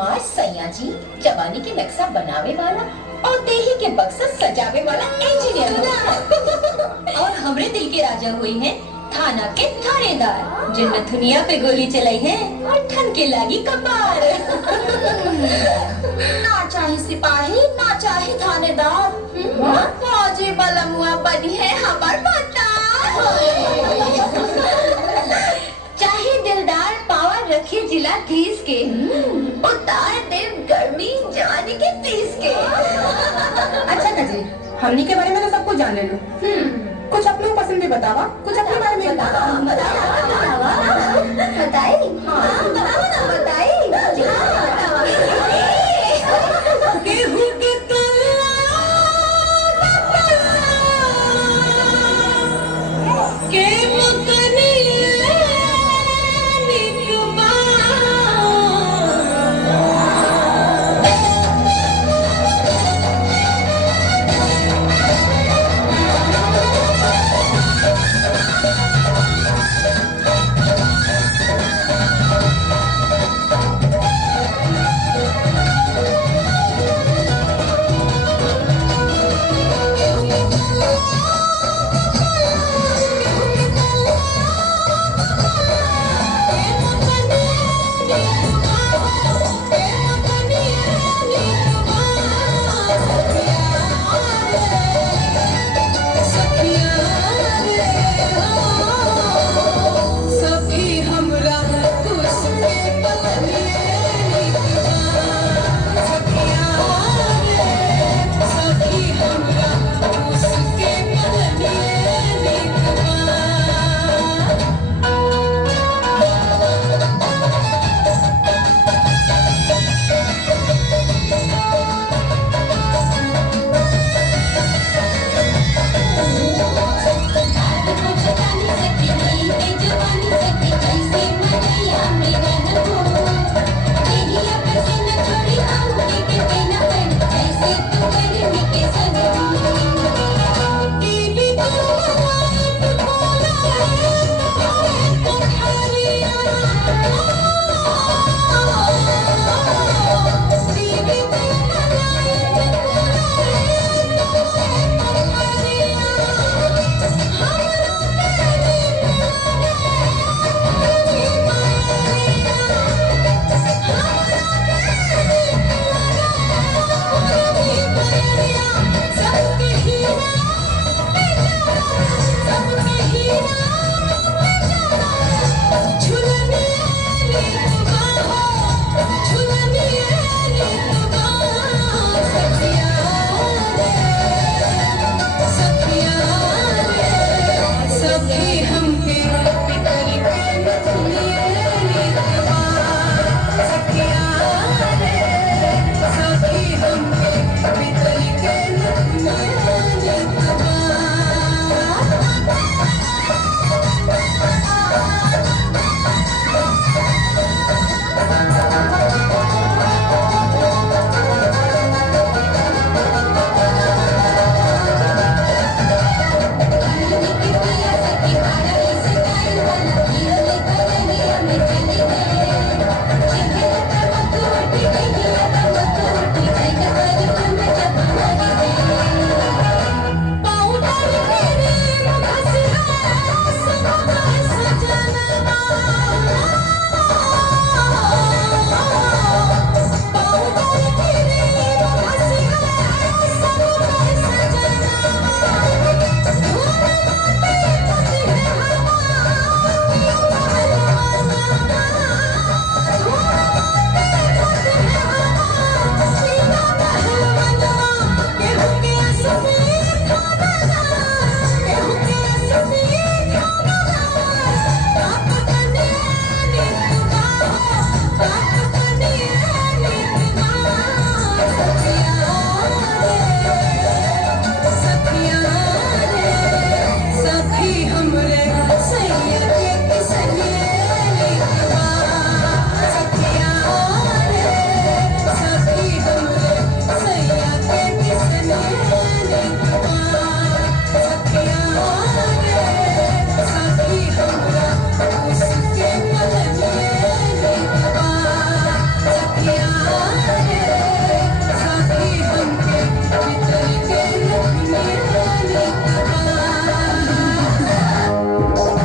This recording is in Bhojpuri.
हमार सैया जी जवानी के नक्शा बनावे वाला और देही के बक्सा सजावे वाला इंजीनियर और हमरे दिल के राजा हुई हैं थाना के थानेदार जिन दुनिया पे गोली चलाई है और ठन के लागी कपार। ना चाहे सिपाही ना चाहे थानेदार, फौजी बलमुआ बनी है हमार माता। चाहे दिलदार पावर रखे जिला धीस के, उतार दे गर्मी जवानी के तीस के। अच्छा ना जी, हमनी के बारे में तो सब कुछ जान ले लो। कुछ अपनी पसंद भी बतावा, कुछ अपने बारे में बताई। हाँ, बतावा ना।